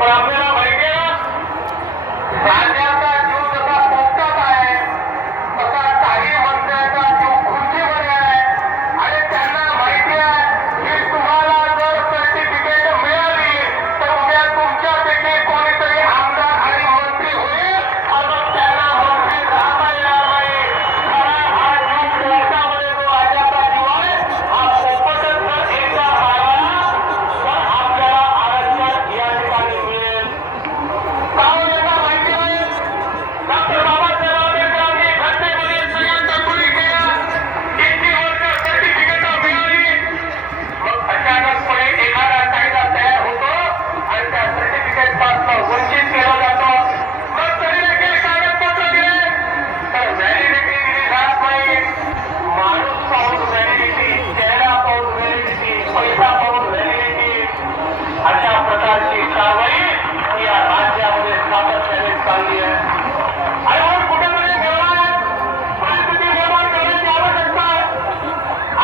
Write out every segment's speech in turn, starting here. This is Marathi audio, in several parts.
पण आपल्याला माहिती आहे राजाचा जीव जसा पोपटात आहे तसा काही मंत्र्याचा जीव खुर्चीमध्ये आहे आणि त्यांना माहिती आहे की तुम्हाला जर सर्टिफिकेट मिळाली तर उद्या तुमच्यापैकी कोणीतरी आमदार आणि मंत्री होईल आणि त्यांना मंत्री राहता येणार नाही. हा जीव पोपटामध्ये जो राजाचा जीव आहे हा पोपटच जर एकदा मारला तर आपल्याला आरक्षण या ठिकाणी मिळेल. कावळ्यांना माहिती आहे डॉक्टर बाबासाहेब आंबेडकरांनी घटनेमध्ये सगळ्या तरतुदी केल्या. किती वर्ष सर्टिफिकेट मिळाली मग अचानकपणे एखादा कायदा तयार होतो आणि त्या सर्टिफिकेट पासून वंचित केला जातो. मग तरी देखील कागदपत्र दिले तर व्हॅलिडिटी दिली जात नाही. माणूस पाहून व्हॅलिडिटी, चेहरा पाहून व्हॅलिडिटी, पैसा पाहून व्हॅलिडिटी अशा प्रकारची कारवाई या राज्यामध्ये सातत्याने चालली आहे. आणि म्हणून कुठेतरी निर्णायक परिस्थिती निर्माण करण्याची आवश्यकता आहे.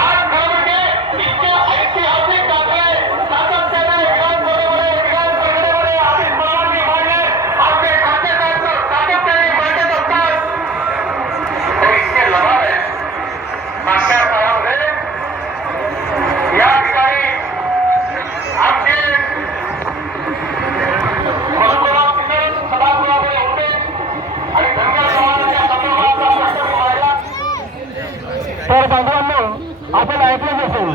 आज खरं म्हणजे इतके ऐतिहासिक दाखले सातत्याने विधान परिषदेमध्ये आम्ही सर्वांनी मांडले. आमचे खातेदार तर सातत्याने मांडत असतात. ते इतके लबाड आहेत. मागच्या काळामध्ये या ठिकाणी आमचे मधुकरराव पिचड सभागृहामध्ये होते आणि धनगर समाजाच्या संदर्भातला प्रश्न मांडला. तर बांधवांनो आपण ऐकलं असेल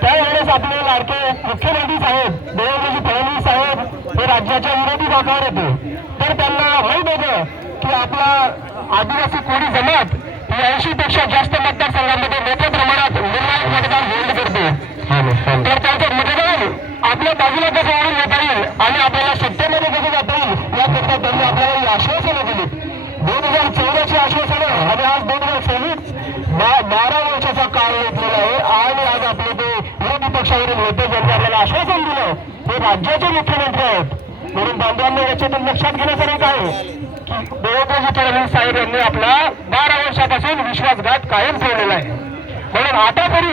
त्यावेळेस आपले लाडके मुख्यमंत्री साहेब देवेंद्रजी फडणवीस साहेब हे राज्याच्या विरोधी बाकावर होते. तर त्यांना माहीत होतं की आपला आदिवासी कोळी जमात ही 80पेक्षा जास्त मतदारसंघामध्ये मोठ्या प्रमाणात निर्णायक मतदान होल्ड करते. तर त्याचं मतदान आपल्या बाजूला कसं ओढून घेता येईल आणि आपल्याला सत्तेमध्ये कसं जाता येईल याकरता त्यांनी आपल्याला ही आश्वासनं दिली. 2014ची आश्वासनं आणि आज 2026 12 वर्षाचा काळ घेतलेला आहे आणि आज आपले ते विरोधी पक्षावरील नेते ज्यांनी आपल्याला आश्वासन दिलं ते राज्याचे मुख्यमंत्री आहेत. म्हणून बांधवांना याच्यातून लक्षात घेण्यासारखं आहे की देवेंद्रजी फडणवीस साहेब यांनी आपला 12 वर्षापासून विश्वासघात कायम ठेवलेला आहे. म्हणून आता तरी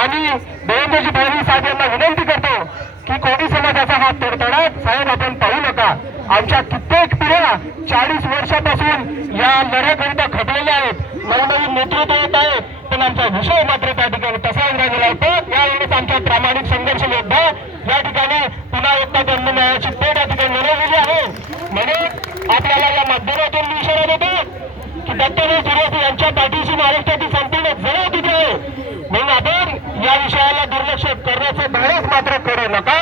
आम्ही देवेंद्रजी फडणवीस साहेब यांना विनंती करतो की कोळी समाजाचा हा तडतडा साहेब आपण पाहू नका. आमच्या कित्येक पिढ्या 40 वर्षापासून या लढ्याकरिता खटलेल्या आहेत. नवनवीन नेतृत्व येत आहे पण आमचा विषय मात्र त्या ठिकाणी तसाच राहिलेला होता. यावेळेस आमच्या प्रामाणिक संघर्ष योद्धा या ठिकाणी पुन्हा एकदा त्यांनी न्यायाची पेढ या ठिकाणी मिळवलेली आहे. म्हणून आपल्याला या माध्यमातून मी इशारा देतो की दत्तात्रय सुर्वेसी यांच्या पाठीशी महाराष्ट्राची संपूर्ण जमात उभी आहे. म्हणून आपण या विषयाला दुर्लक्ष करण्याचं धाडस मात्र करू नका.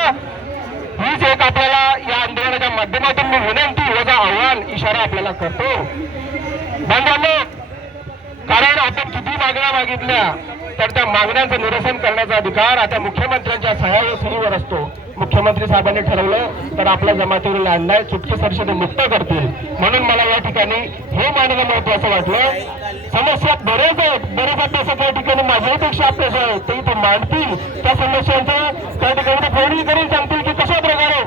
हीच एक आपल्याला या आंदोलनाच्या माध्यमातून मी विनंती वजा आव्हान इशारा आपल्याला करतो. बांधवांनो कारण आपण किती मागण्या मागितल्या तर त्या मागण्यांचं निरसन करण्याचा अधिकार आता मुख्यमंत्र्यांच्या सह्याद्रीवर असतो. मुख्यमंत्री साहेबांनी ठरवलं तर आपल्या जमातीवरील अन्याय चुटकीसरशी ते मुक्त करतील. म्हणून मला या ठिकाणी हे मानणं महत्वाचं वाटलं. समस्या बरेच आहेत तसं त्या ठिकाणी माझ्यापेक्षा अपेक्षा आहे ते इथे मांडतील. त्या समस्यांचं त्या ठिकाणी फोडणी करून सांगतील की कशा प्रकारे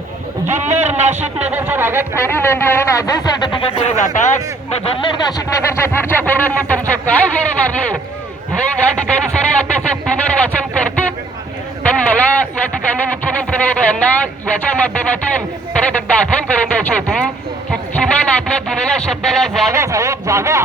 जुन्नर नाशिक नगरच्या भागात कोरी नोंदवरून आजही सर्टिफिकेट दिले जातात. मग जुन्नर नाशिक नगरच्या पुढच्या कोऱ्यांनी तुमचे काय जोडे मारले हे या ठिकाणी सर्व अभ्यासक पुनर्वाचन करतील. पण मला या ठिकाणी मुख्यमंत्री महोदय यांना याच्या माध्यमातून परत एकदा आठवण करून द्यायची होती की किमान आपल्या दिलेल्या शब्दाला जागा साहेब जागा.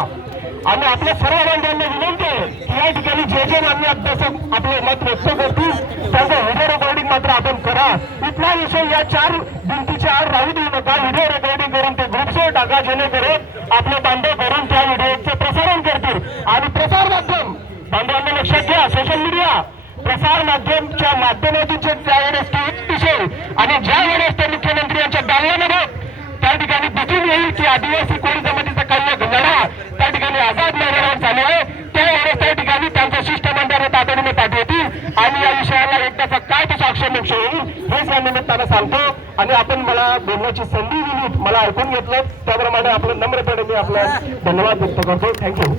आणि आपल्या सर्व बांधवांना विनंती आहे की या ठिकाणी जे मान्य अभ्यासक आपले मत व्यक्त करतील त्यांचं व्हिडिओ रेकॉर्डिंग मात्र आपण करा. कुठला विषय या 4 भिंतीच्या आड राहू देऊ नका. व्हिडिओ रेकॉर्डिंग करून ते ग्रुप्सवर टाका जेणेकरून आपले बांधव करून त्या व्हिडिओचं प्रसारण करतील. आणि प्रसार माध्यम बांधवांना लक्षात घ्या सोशल मीडिया प्रसार माध्यमच्या माध्यमातून त्यावेळेस दिसेल आणि ज्या वेळेस त्या मुख्यमंत्री यांच्या दालनामध्ये त्या ठिकाणी दिसून येईल की आदिवासी कोळी जमातीचा काही एक लढा त्या ठिकाणी आझाद मैदानावर चालू आहे त्यावेळेस त्या ठिकाणी त्यांचं शिष्टमंडळ तातडीने पाठवतील आणि या विषयाला एकदाचा काय तो साक्षरमोक्ष होईल हेच या निमित्तानं सांगतो. आणि आपण मला बोलण्याची संधी दिली मला ऐकून घेतलं त्याप्रमाणे आपलं नम्रपणे मी आपला धन्यवाद व्यक्त करतो. थँक्यू.